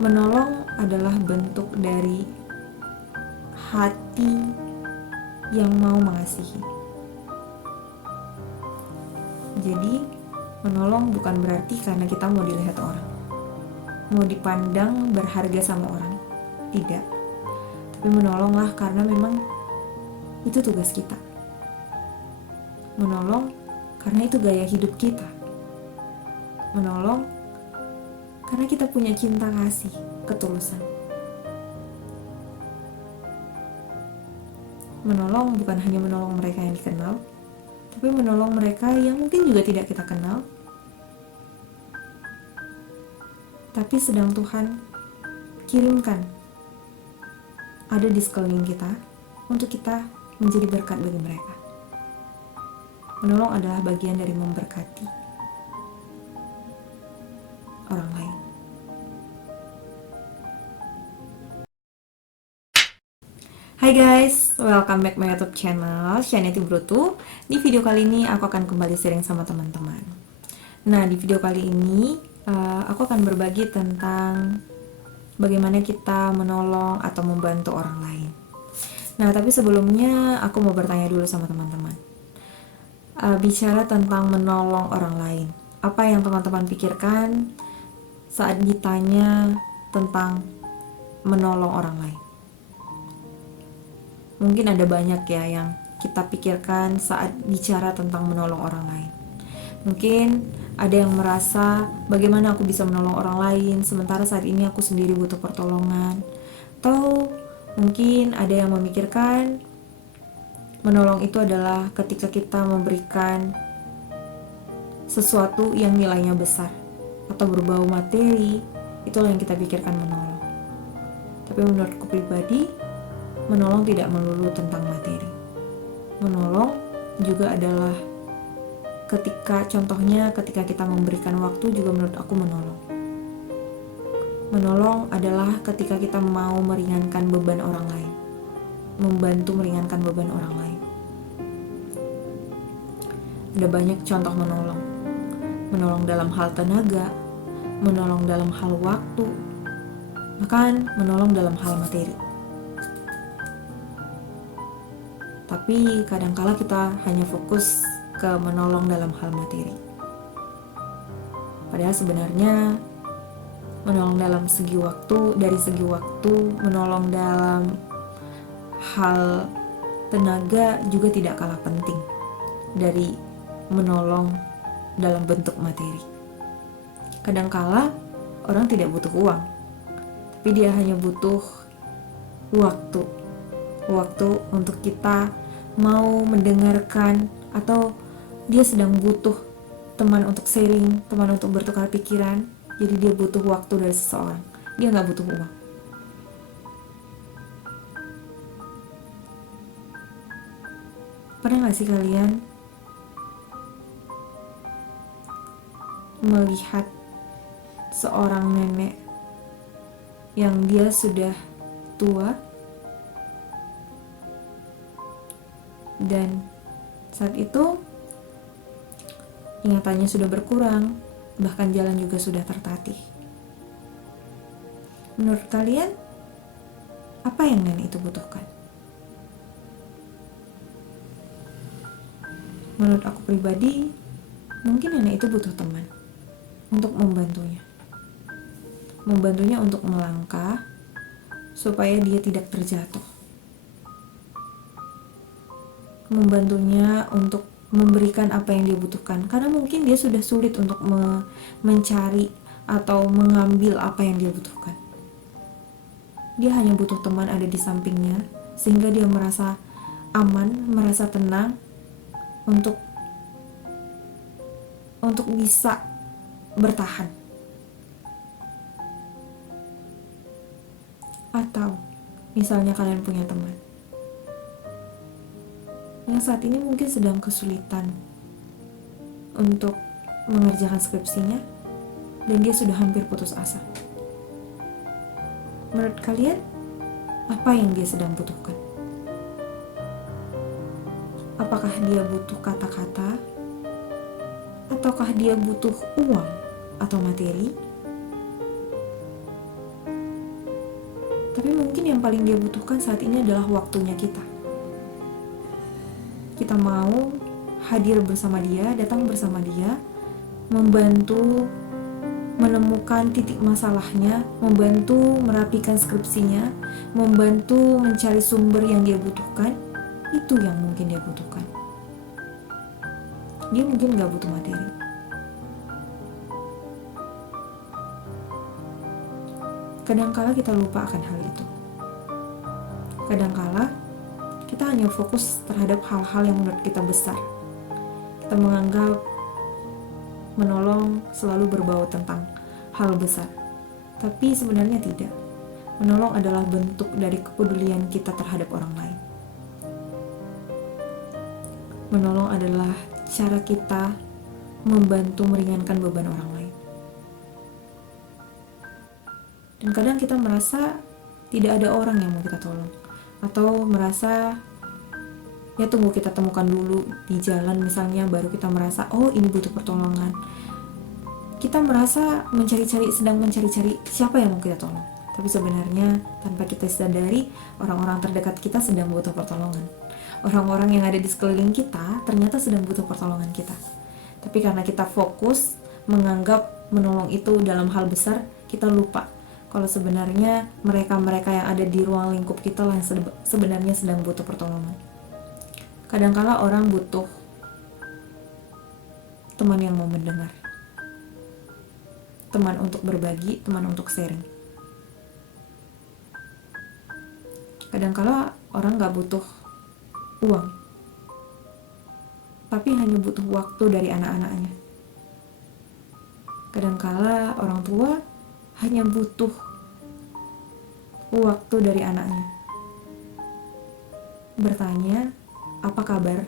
Menolong adalah bentuk dari hati yang mau mengasihi. Jadi, menolong bukan berarti karena kita mau dilihat orang, mau dipandang berharga sama orang. Tidak. Tapi menolonglah karena memang itu tugas kita. Menolong karena itu gaya hidup kita. Menolong karena kita punya cinta kasih, ketulusan. Menolong bukan hanya menolong mereka yang dikenal, tapi menolong mereka yang mungkin juga tidak kita kenal, tapi sedang Tuhan kirimkan ada di sekeliling kita untuk kita menjadi berkat bagi mereka. Menolong adalah bagian dari memberkati orang lain. Hai guys, welcome back my YouTube channel Shanety Brutu. Di video kali ini aku akan kembali sharing sama teman-teman. Nah, di video kali ini aku akan berbagi tentang bagaimana kita menolong atau membantu orang lain. Nah, tapi sebelumnya aku mau bertanya dulu sama teman-teman. Bicara tentang menolong orang lain, apa yang teman-teman pikirkan saat ditanya tentang menolong orang lain? Mungkin ada banyak ya yang kita pikirkan saat bicara tentang menolong orang lain. Mungkin ada yang merasa bagaimana aku bisa menolong orang lain sementara saat ini aku sendiri butuh pertolongan. Atau mungkin ada yang memikirkan menolong itu adalah ketika kita memberikan sesuatu yang nilainya besar atau berbau materi, itulah yang kita pikirkan menolong. Tapi menurutku pribadi, menolong tidak melulu tentang materi. Menolong juga adalah contohnya ketika kita memberikan waktu juga menurut aku menolong. Menolong adalah ketika kita mau meringankan beban orang lain, membantu meringankan beban orang lain. Ada banyak contoh menolong. Menolong dalam hal tenaga, menolong dalam hal waktu, bahkan menolong dalam hal materi. Tapi kadangkala kita hanya fokus ke menolong dalam hal materi. Padahal sebenarnya menolong dalam segi waktu, menolong dalam hal tenaga juga tidak kalah penting dari menolong dalam bentuk materi. Kadangkala orang tidak butuh uang, tapi dia hanya butuh waktu untuk kita mau mendengarkan, atau dia sedang butuh teman untuk sharing, teman untuk bertukar pikiran. Jadi dia butuh waktu dari seseorang, dia gak butuh uang. Pernah gak sih kalian melihat seorang nenek yang dia sudah tua dan saat itu ingatannya sudah berkurang, bahkan jalan juga sudah tertatih. Menurut kalian, apa yang nenek itu butuhkan? Menurut aku pribadi, mungkin nenek itu butuh teman untuk membantunya untuk melangkah supaya dia tidak terjatuh, membantunya untuk memberikan apa yang dia butuhkan, karena mungkin dia sudah sulit untuk mencari atau mengambil apa yang dia butuhkan. Dia hanya butuh teman ada di sampingnya sehingga dia merasa aman, merasa tenang untuk bisa bertahan. Atau misalnya kalian punya teman yang saat ini mungkin sedang kesulitan untuk mengerjakan skripsinya dan dia sudah hampir putus asa. Menurut kalian, apa yang dia sedang butuhkan? Apakah dia butuh kata-kata? Ataukah dia butuh uang atau materi? Tapi mungkin yang paling dia butuhkan saat ini adalah waktunya kita. Kita mau hadir bersama dia, datang bersama dia, membantu menemukan titik masalahnya, membantu merapikan skripsinya, membantu mencari sumber yang dia butuhkan. Itu yang mungkin dia butuhkan. Dia mungkin gak butuh materi. Kadangkala kita lupa akan hal itu. Kadangkala kita hanya fokus terhadap hal-hal yang menurut kita besar. Kita menganggap menolong selalu berbau tentang hal besar. Tapi sebenarnya tidak. Menolong adalah bentuk dari kepedulian kita terhadap orang lain. Menolong adalah cara kita membantu meringankan beban orang lain. Dan kadang kita merasa tidak ada orang yang mau kita tolong. Atau merasa, ya tunggu kita temukan dulu di jalan misalnya, baru kita merasa, oh ini butuh pertolongan. Kita merasa sedang mencari-cari siapa yang mau kita tolong. Tapi sebenarnya tanpa kita sadari, orang-orang terdekat kita sedang butuh pertolongan. Orang-orang yang ada di sekeliling kita ternyata sedang butuh pertolongan kita. Tapi karena kita fokus menganggap menolong itu dalam hal besar, kita lupa kalau sebenarnya mereka-mereka yang ada di ruang lingkup kita lah yang sebenarnya sedang butuh pertolongan. Kadangkala orang butuh teman yang mau mendengar, teman untuk berbagi, teman untuk sharing. Kadangkala orang gak butuh uang, tapi hanya butuh waktu dari anak-anaknya. Kadangkala orang tua hanya butuh waktu dari anaknya. Bertanya, apa kabar?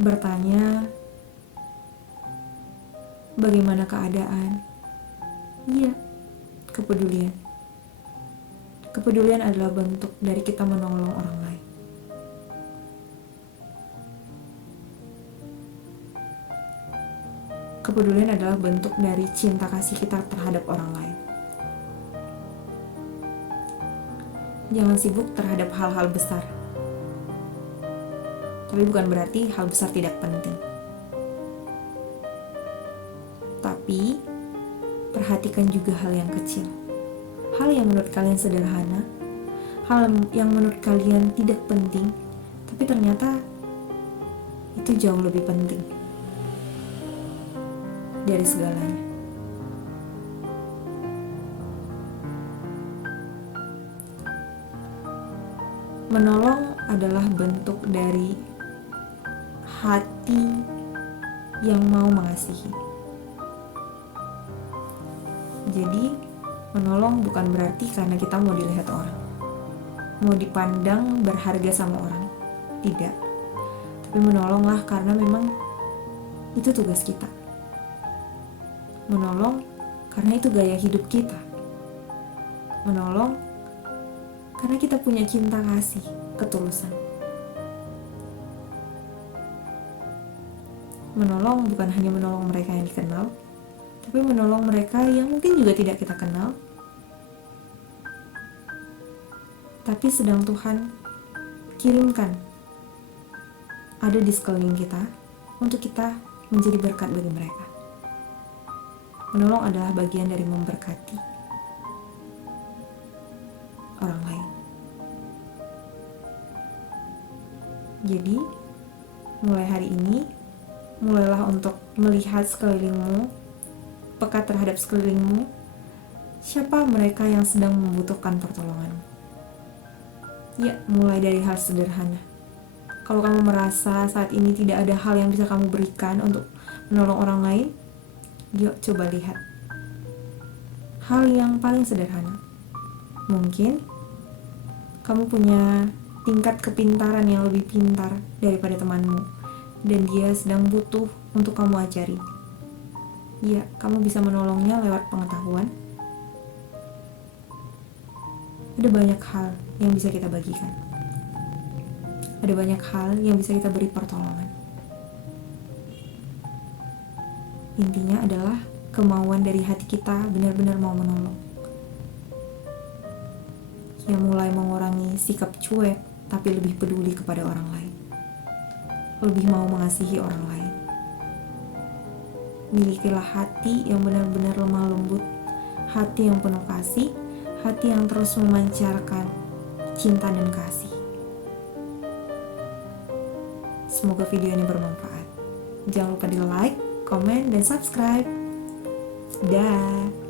Bertanya, bagaimana keadaan? Iya, kepedulian. Kepedulian adalah bentuk dari kita menolong orang lain. Kepedulian adalah bentuk dari cinta kasih kita terhadap orang lain. Jangan sibuk terhadap hal-hal besar. Tapi bukan berarti hal besar tidak penting. Tapi perhatikan juga hal yang kecil. Hal yang menurut kalian sederhana, hal yang menurut kalian tidak penting, tapi ternyata itu jauh lebih penting dari segalanya. Menolong adalah bentuk dari hati yang mau mengasihi. Jadi menolong bukan berarti karena kita mau dilihat orang, mau dipandang berharga sama orang. Tidak. Tapi menolonglah karena memang itu tugas kita. Menolong karena itu gaya hidup kita. Menolong karena kita punya cinta kasih, ketulusan. Menolong bukan hanya menolong mereka yang dikenal, tapi menolong mereka yang mungkin juga tidak kita kenal, tapi sedang Tuhan kirimkan ada di sekeliling kita untuk kita menjadi berkat bagi mereka. Menolong adalah bagian dari memberkati orang lain. Jadi, mulai hari ini, mulailah untuk melihat sekelilingmu, peka terhadap sekelilingmu, siapa mereka yang sedang membutuhkan pertolonganmu. Ya, mulai dari hal sederhana. Kalau kamu merasa saat ini tidak ada hal yang bisa kamu berikan untuk menolong orang lain, yuk coba lihat hal yang paling sederhana. Mungkin kamu punya tingkat kepintaran yang lebih pintar daripada temanmu, dan dia sedang butuh untuk kamu ajari. Ya, kamu bisa menolongnya lewat pengetahuan. Ada banyak hal yang bisa kita bagikan. Ada banyak hal yang bisa kita beri pertolongan. Intinya adalah kemauan dari hati kita benar-benar mau menolong. yang mulai mengurangi sikap cuek tapi lebih peduli kepada orang lain, lebih mau mengasihi orang lain. Milikilah hati yang benar-benar lemah lembut, hati yang penuh kasih, hati yang terus memancarkan cinta dan kasih. Semoga video ini bermanfaat. Jangan lupa di like, komen, dan subscribe. Dah.